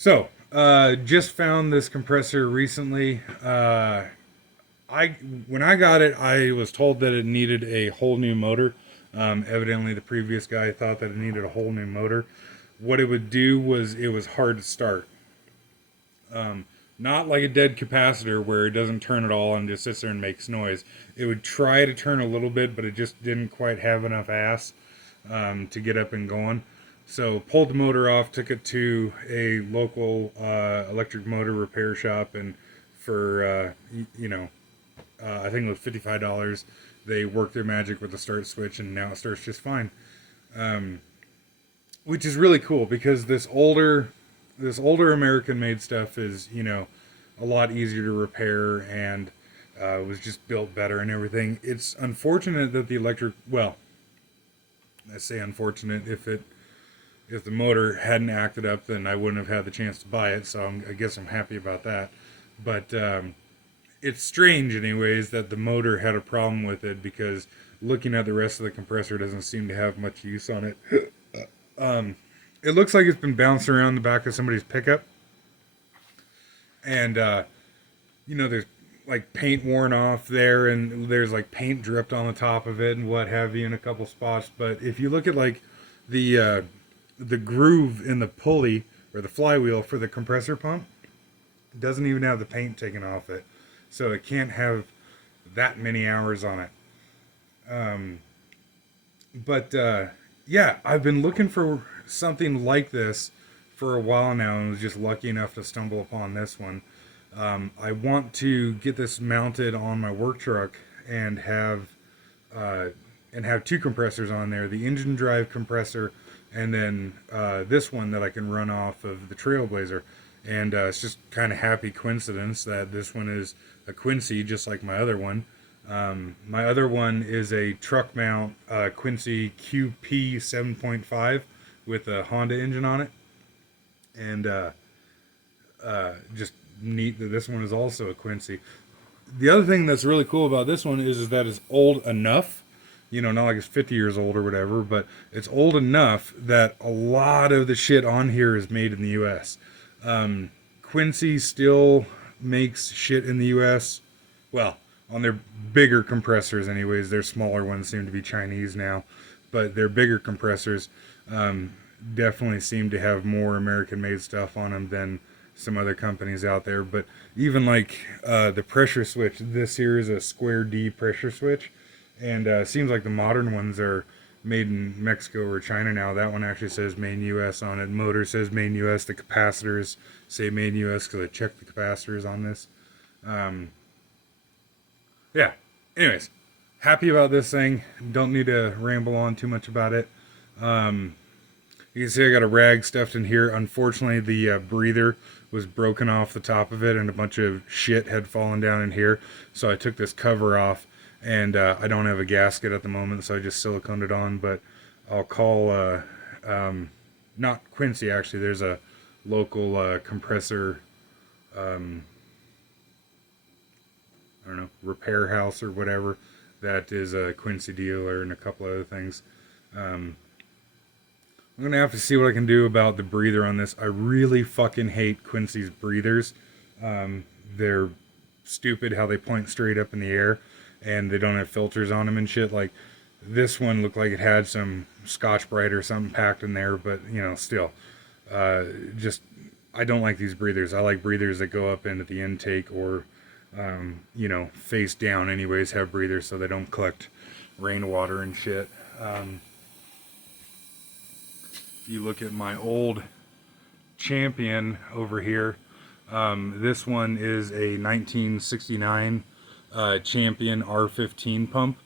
Just found this compressor recently. When I got it, I was told that it needed a whole new motor. Evidently, the previous guy thought that it needed a whole new motor. What it would do was it was hard to start. Not like a dead capacitor where it doesn't turn at all and just sits there and makes noise. It would try to turn a little bit, but it just didn't quite have enough ass to get up and going. So pulled the motor off, took it to a local electric motor repair shop, and for I think it was $55. They worked their magic with the start switch, and now it starts just fine. Which is really cool because this older American-made stuff is a lot easier to repair and was just built better and everything. It's unfortunate that the electric, well, I say unfortunate, if the motor hadn't acted up, then I wouldn't have had the chance to buy it. So I guess I'm happy about that. But it's strange, anyways, that the motor had a problem with it because looking at the rest of the compressor doesn't seem to have much use on it. It looks like it's been bouncing around the back of somebody's pickup, and there's like paint worn off there, and there's like paint dripped on the top of it and what have you in a couple spots. But if you look at like the groove in the pulley or the flywheel for the compressor pump, it doesn't even have the paint taken off it, so it can't have that many hours on it. But yeah, I've been looking for something like this for a while now, and was just lucky enough to stumble upon this one. I want to get this mounted on my work truck and have two compressors on there: the engine drive compressor, and then this one that I can run off of the Trailblazer. And it's just kind of happy coincidence that this one is a Quincy, just like my other one. My other one is a truck mount Quincy QP 7.5 with a Honda engine on it. And just neat that this one is also a Quincy. The other thing that's really cool about this one is that it's old enough, not like it's 50 years old or whatever, but it's old enough that a lot of the shit on here is made in the U.S. Quincy still makes shit in the U.S. Well, on their bigger compressors anyways. Their smaller ones seem to be Chinese now, but their bigger compressors definitely seem to have more American-made stuff on them than some other companies out there. But even like the pressure switch, this here is a square D pressure switch, and seems like the modern ones are made in Mexico or China now. That one actually says made in U.S. on it. Motor says made in U.S. The capacitors say made in U.S. because I checked the capacitors on this. Yeah. Anyways, happy about this thing. Don't need to ramble on too much about it. You can see I got a rag stuffed in here. Unfortunately, the breather was broken off the top of it, and a bunch of shit had fallen down in here. So I took this cover off, and I don't have a gasket at the moment, so I just siliconed it on. But I'll call, not Quincy actually, there's a local compressor, I don't know, repair house or whatever, that is a Quincy dealer and a couple other things. I'm going to have to see what I can do about the breather on this. I really fucking hate Quincy's breathers. They're stupid how they point straight up in the air, and they don't have filters on them and shit. Like, this one looked like it had some Scotch-Brite or something packed in there, but, still. I don't like these breathers. I like breathers that go up into the intake or, face down anyways, have breathers so they don't collect rainwater and shit. You look at my old Champion over here. This one is a 1969 Champion R15 pump,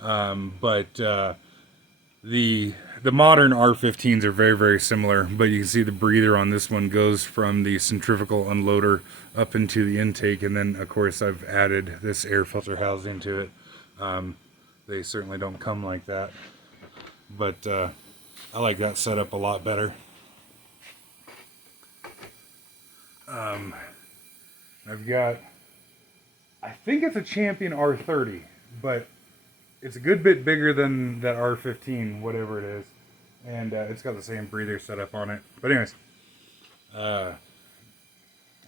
but the modern R15s are very, very similar. But you can see the breather on this one goes from the centrifugal unloader up into the intake, and then of course I've added this air filter housing to it. They certainly don't come like that, but I like that setup a lot better. I've got, I think it's a Champion R30, but it's a good bit bigger than that R15, whatever it is. And it's got the same breather setup on it. But anyways,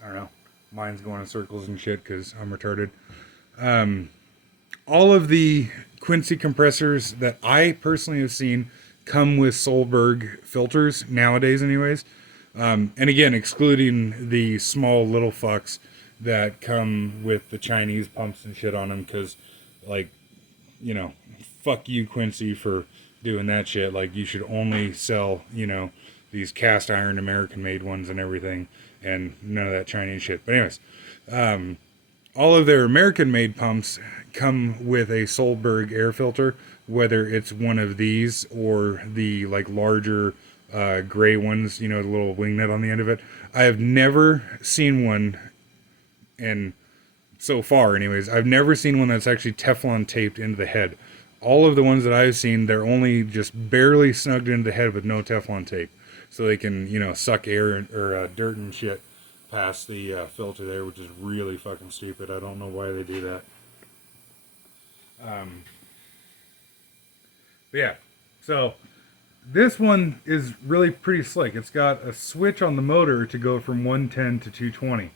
I don't know. Mine's going in circles and shit because I'm retarded. All of the Quincy compressors that I personally have seen come with Solberg filters nowadays, anyways. And again, excluding the small little fucks that come with the Chinese pumps and shit on them, because, like, you know, fuck you, Quincy, for doing that shit. Like, you should only sell, you know, these cast iron American made ones and everything, and none of that Chinese shit. But anyways, all of their American made pumps come with a Solberg air filter, whether it's one of these or the like larger gray ones, you know, the little wingnet on the end of it. I have never seen one, and so far anyways, I've never seen one that's actually Teflon taped into the head. All of the ones that I've seen, they're only just barely snugged into the head with no Teflon tape, so they can, you know, suck air or dirt and shit past the filter there, which is really fucking stupid. I don't know why they do that. But yeah, so this one is really pretty slick. It's got a switch on the motor to go from 110 to 220.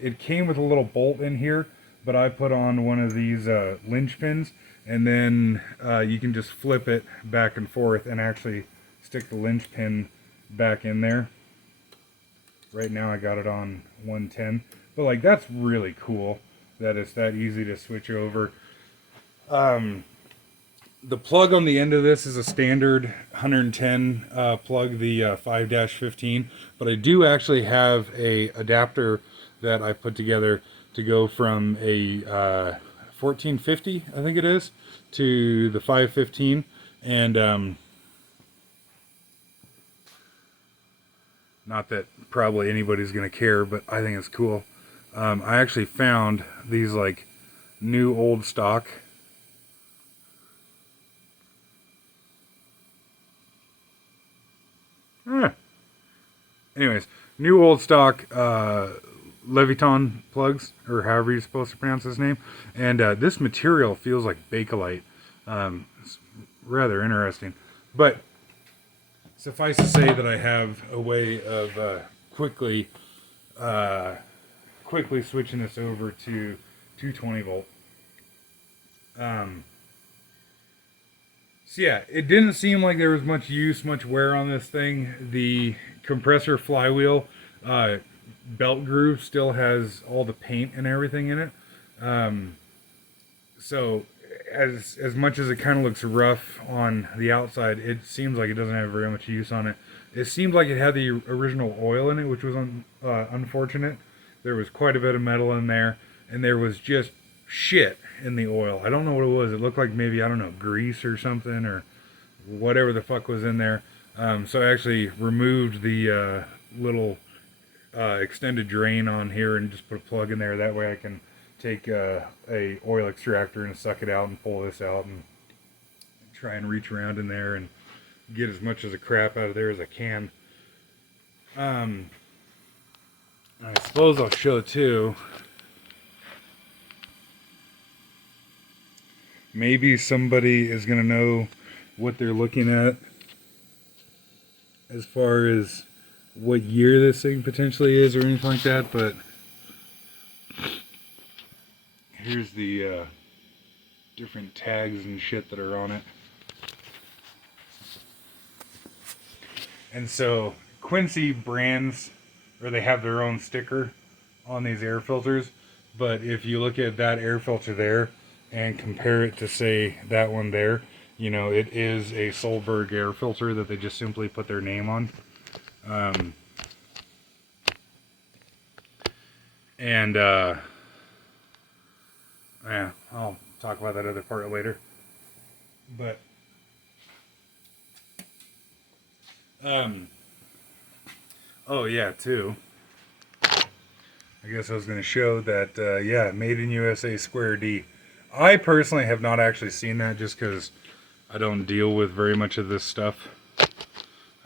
It came with a little bolt in here, but I put on one of these linch pins, and then you can just flip it back and forth and actually stick the linch pin back in there. Right now I got it on 110, but like that's really cool that it's that easy to switch over. The plug on the end of this is a standard 110 plug, the 5-15, but I do actually have a adapter that I put together to go from a 1450, I think it is, to the 515, and not that probably anybody's gonna care, but I think it's cool. I actually found these like new old stock anyways, new old stock Leviton plugs, or however you're supposed to pronounce his name, and this material feels like Bakelite. It's rather interesting, but suffice to say that I have a way of quickly switching this over to 220 volt. So yeah, it didn't seem like there was much wear on this thing. The compressor flywheel belt groove still has all the paint and everything in it. So as much as it kind of looks rough on the outside, it seems like it doesn't have very much use on it. It seemed like it had the original oil in it, which was unfortunate. There was quite a bit of metal in there, and there was just shit in the oil. I don't know what it was. It looked like maybe, I don't know, grease or something, or whatever the fuck was in there. So I actually removed the little extended drain on here and just put a plug in there. That way I can take a oil extractor and suck it out and pull this out and try and reach around in there and get as much of the crap out of there as I can. I suppose I'll show too. Maybe somebody is going to know what they're looking at as far as what year this thing potentially is or anything like that, but here's the different tags and shit that are on it. And so Quincy brands, or they have their own sticker on these air filters, but if you look at that air filter there and compare it to, say, that one there, you know, it is a Solberg air filter that they just simply put their name on. Yeah, I'll talk about that other part later. But oh yeah, too, I guess I was going to show that yeah, made in USA square D. I personally have not actually seen that, just because I don't deal with very much of this stuff.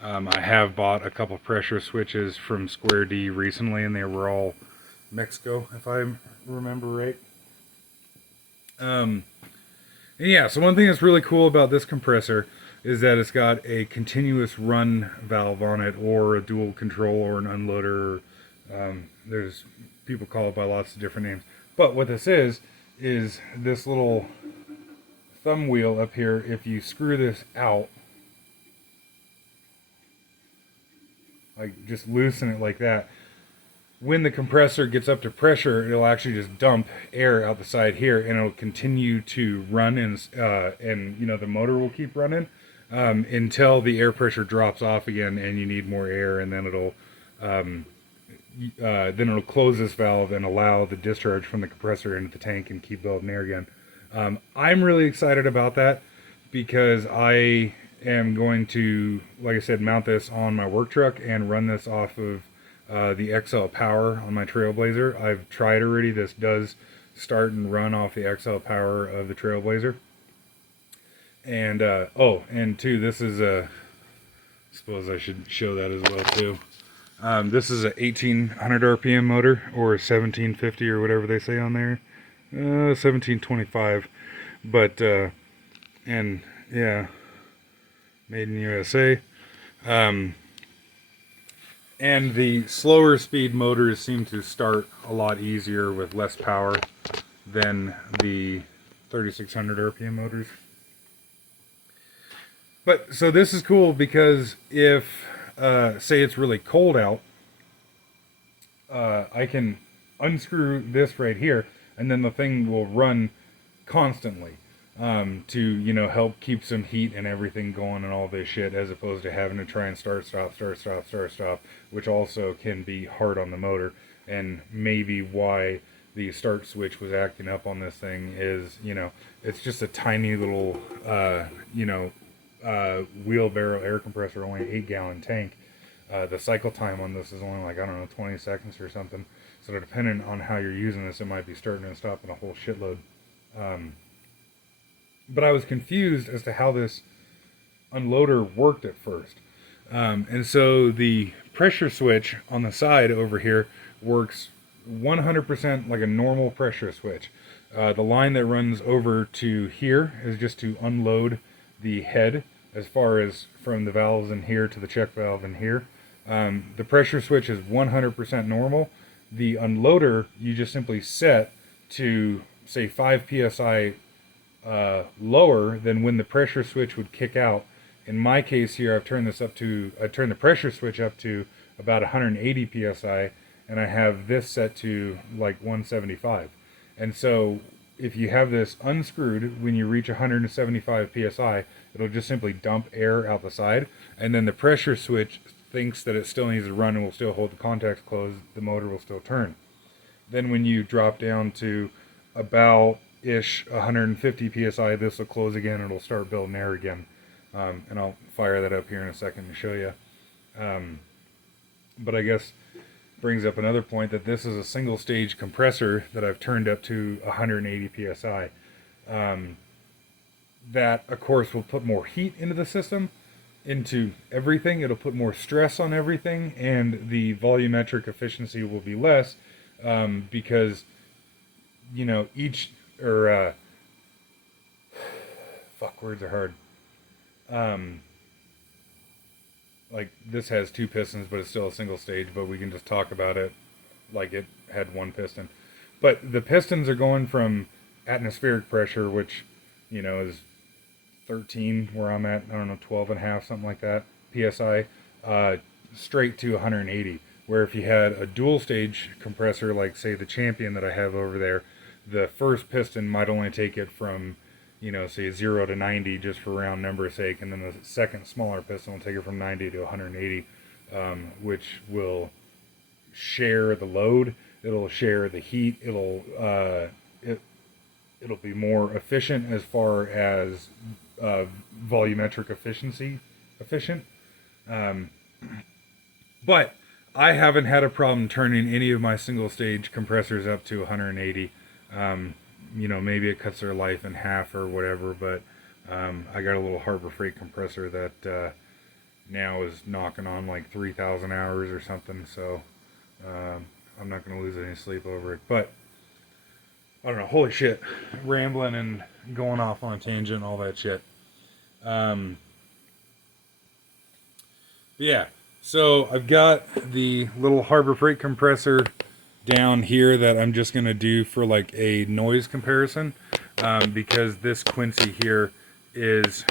I have bought a couple pressure switches from Square D recently, and they were all Mexico, if I remember right. And yeah, so one thing that's really cool about this compressor is that it's got a continuous run valve on it, or a dual control, or an unloader, There's people call it by lots of different names. But what this is this little thumb wheel up here. If you screw this out, like just loosen it like that, when the compressor gets up to pressure, it'll actually just dump air out the side here, and it'll continue to run, and you know, the motor will keep running until the air pressure drops off again, and you need more air, and then it'll close this valve and allow the discharge from the compressor into the tank and keep building air again. I'm really excited about that because I am going to, like I said, mount this on my work truck and run this off of the XL power on my Trailblazer. I've tried already. This does start and run off the XL power of the Trailblazer. And and two, this is a, suppose I should show that as well too. This is a 1800 RPM motor, or 1750 or whatever they say on there. 1725, but and yeah, made in USA. And the slower speed motors seem to start a lot easier with less power than the 3600 RPM motors. But so this is cool because if say it's really cold out, I can unscrew this right here, and then the thing will run constantly to, you know, help keep some heat and everything going and all this shit, as opposed to having to try and start stop, which also can be hard on the motor. And maybe why the start switch was acting up on this thing is, you know, it's just a tiny little wheelbarrow air compressor, only 8-gallon tank. The cycle time on this is only like, I don't know, 20 seconds or something. So depending on how you're using this, it might be starting and stopping a whole shitload. But I was confused as to how this unloader worked at first. And so the pressure switch on the side over here works 100% like a normal pressure switch. The line that runs over to here is just to unload the head, as far as from the valves in here to the check valve in here. The pressure switch is 100% normal. The unloader, you just simply set to, say, 5 psi lower than when the pressure switch would kick out. In my case here, I turned the pressure switch up to about 180 psi, and I have this set to like 175. And so if you have this unscrewed, when you reach 175 psi, it'll just simply dump air out the side, and then the pressure switch thinks that it still needs to run and will still hold the contacts closed, the motor will still turn. Then when you drop down to about 150 psi, this will close again and it'll start building air again. And I'll fire that up here in a second to show you. But I guess brings up another point, that this is a single stage compressor that I've turned up to 180 psi. That of course will put more heat into the system, into everything. It'll put more stress on everything, and the volumetric efficiency will be less, because, you know, words are hard. Like this has 2 pistons, but it's still a single stage, but we can just talk about it like it had 1 piston. But the pistons are going from atmospheric pressure, which, you know, is 13 where I'm at, I don't know, 12 and a half, something like that, psi, straight to 180. Where if you had a dual stage compressor, like say the Champion that I have over there, the first piston might only take it from, you know, say 0 to 90 just for round number's sake, and then the second smaller piston will take it from 90 to 180, which will share the load, it'll share the heat, it'll be more efficient as far as volumetric efficient. But I haven't had a problem turning any of my single stage compressors up to 180. You know, maybe it cuts their life in half or whatever, but I got a little Harbor Freight compressor that now is knocking on like 3,000 hours or something, so I'm not going to lose any sleep over it. But I don't know, holy shit, rambling and going off on a tangent and all that shit. Yeah, So I've got the little Harbor Freight compressor down here that I'm just going to do for like a noise comparison, because this Quincy here is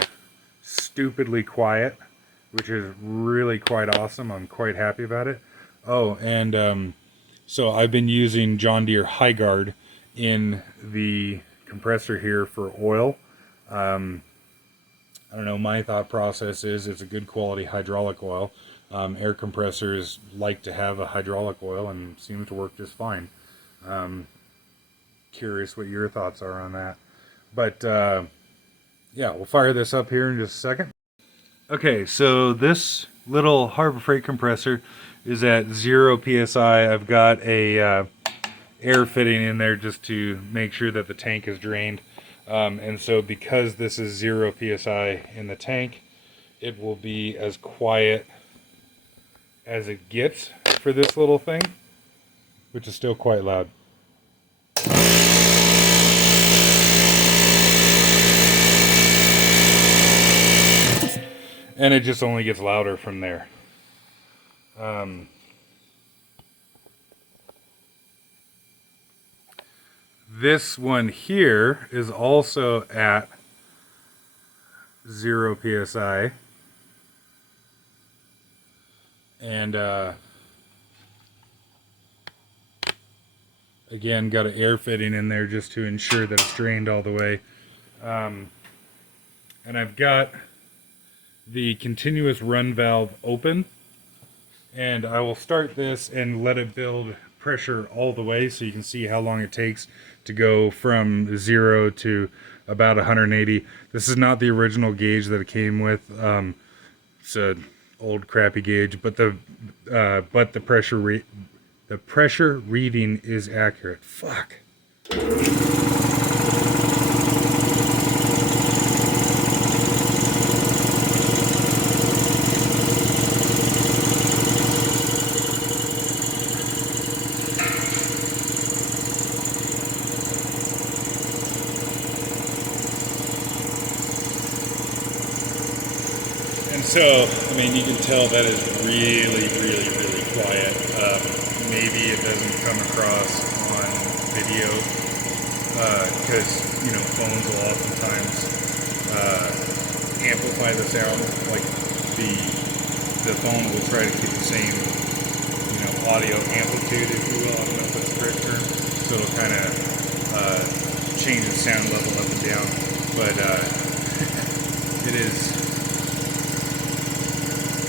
stupidly quiet, which is really quite awesome. I'm quite happy about it. Oh, and so I've been using John Deere High Guard in the compressor here for oil. I don't know, my thought process is it's a good quality hydraulic oil. Air compressors like to have a hydraulic oil and seem to work just fine. Curious what your thoughts are on that. But yeah, we'll fire this up here in just a second. Okay, so this little Harbor Freight compressor is at 0 psi. I've got a air fitting in there just to make sure that the tank is drained. And so because this is 0 psi in the tank, it will be as quiet as it gets for this little thing, which is still quite loud. And it just only gets louder from there. This one here is also at 0 psi. And again, got an air fitting in there just to ensure that it's drained all the way. And I've got the continuous run valve open, and I will start this and let it build pressure all the way so you can see how long it takes to go from 0 to about 180. This is not the original gauge that it came with. It's an old crappy gauge, but the pressure reading is accurate. Fuck. And so, I mean, you can tell that is really, really, really quiet. Maybe it doesn't come across on video, because, you know, phones will oftentimes amplify the sound. Like the phone will try to keep the same, you know, audio amplitude, if you will. I don't know if that's the correct term. So it'll kind of change the sound level up and down. But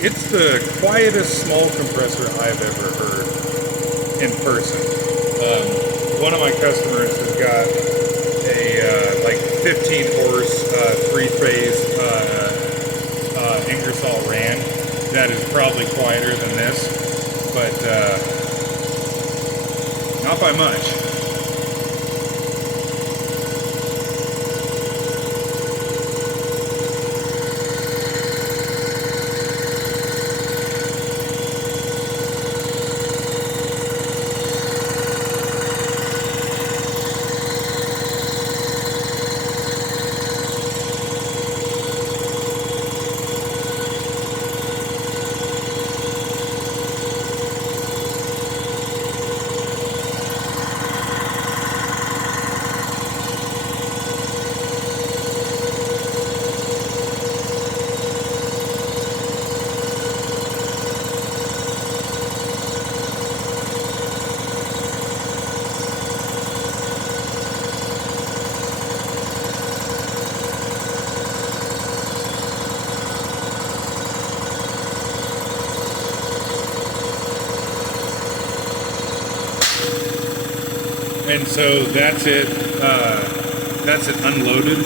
it's the quietest small compressor I've ever heard in person. One of my customers has got a like 15 horse 3-phase Ingersoll Rand that is probably quieter than this, but not by much. And so that's it. That's it unloaded.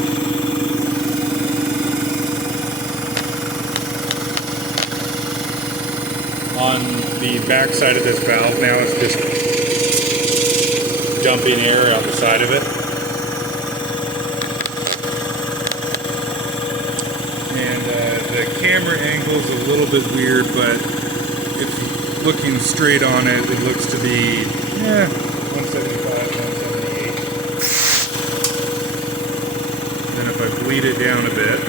On the back side of this valve now, it's just dumping air out the side of it. And the camera angle is a little bit weird, but if looking straight on it, it looks to be 175, 178. Then if I bleed it down a bit,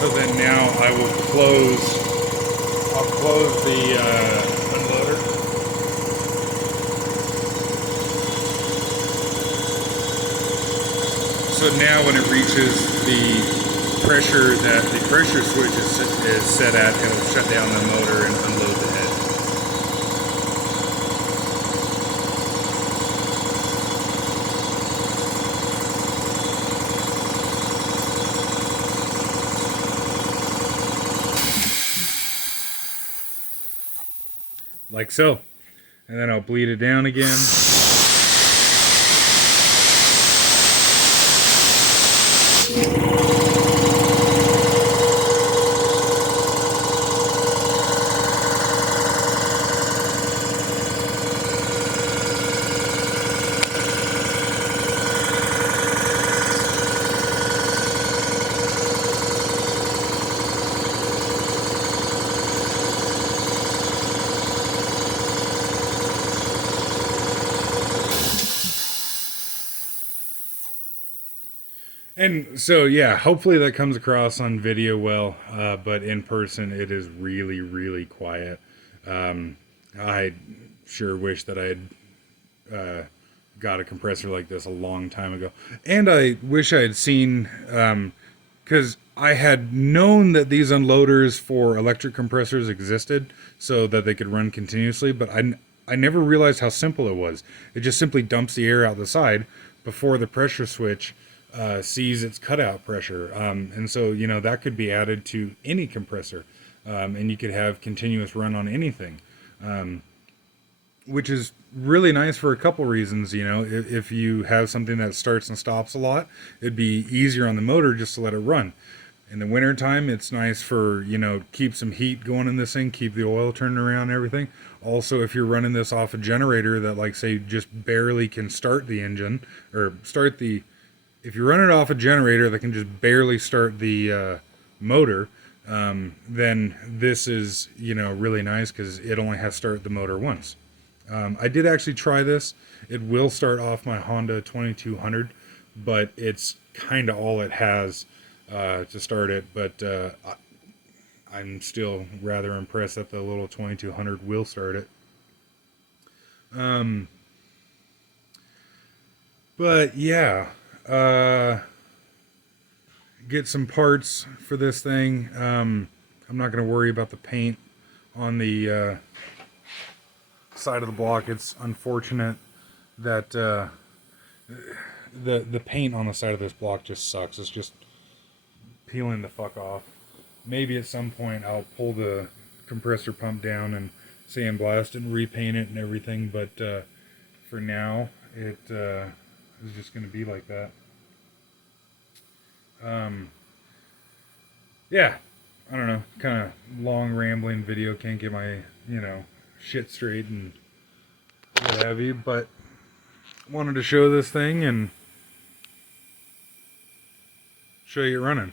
So then now I'll close the unloader. So now when it reaches the pressure that the pressure switch is set at, it'll shut down the motor and unload the head. Like so. And then I'll bleed it down again. And so, yeah, hopefully that comes across on video well, but in person it is really, really quiet. I sure wish that I had got a compressor like this a long time ago. And I wish I had seen, because I had known that these unloaders for electric compressors existed so that they could run continuously, but I never realized how simple it was. It just simply dumps the air out the side before the pressure switch sees its cutout pressure. And so, you know, that could be added to any compressor, and you could have continuous run on anything, which is really nice for a couple reasons. You know, if you have something that starts and stops a lot, it'd be easier on the motor just to let it run. In the wintertime, it's nice for, you know, keep some heat going in this thing, keep the oil turning around and everything. Also, if you're running this off a generator that, like, say, just barely can start the engine, or if you run it off a generator that can just barely start the motor, then this is, you know, really nice because it only has to start the motor once. I did actually try this. It will start off my Honda 2200, but it's kind of all it has to start it. But I'm still rather impressed that the little 2200 will start it. But yeah. Get some parts for this thing. I'm not going to worry about the paint on the side of the block. It's unfortunate that the paint on the side of this block just sucks. It's just peeling the fuck off. Maybe at some point I'll pull the compressor pump down and sandblast it and repaint it and everything, but for now it is just going to be like that. Yeah, I don't know, kind of long rambling video, can't get my, you know, shit straight and what have you, but wanted to show this thing and show you it running.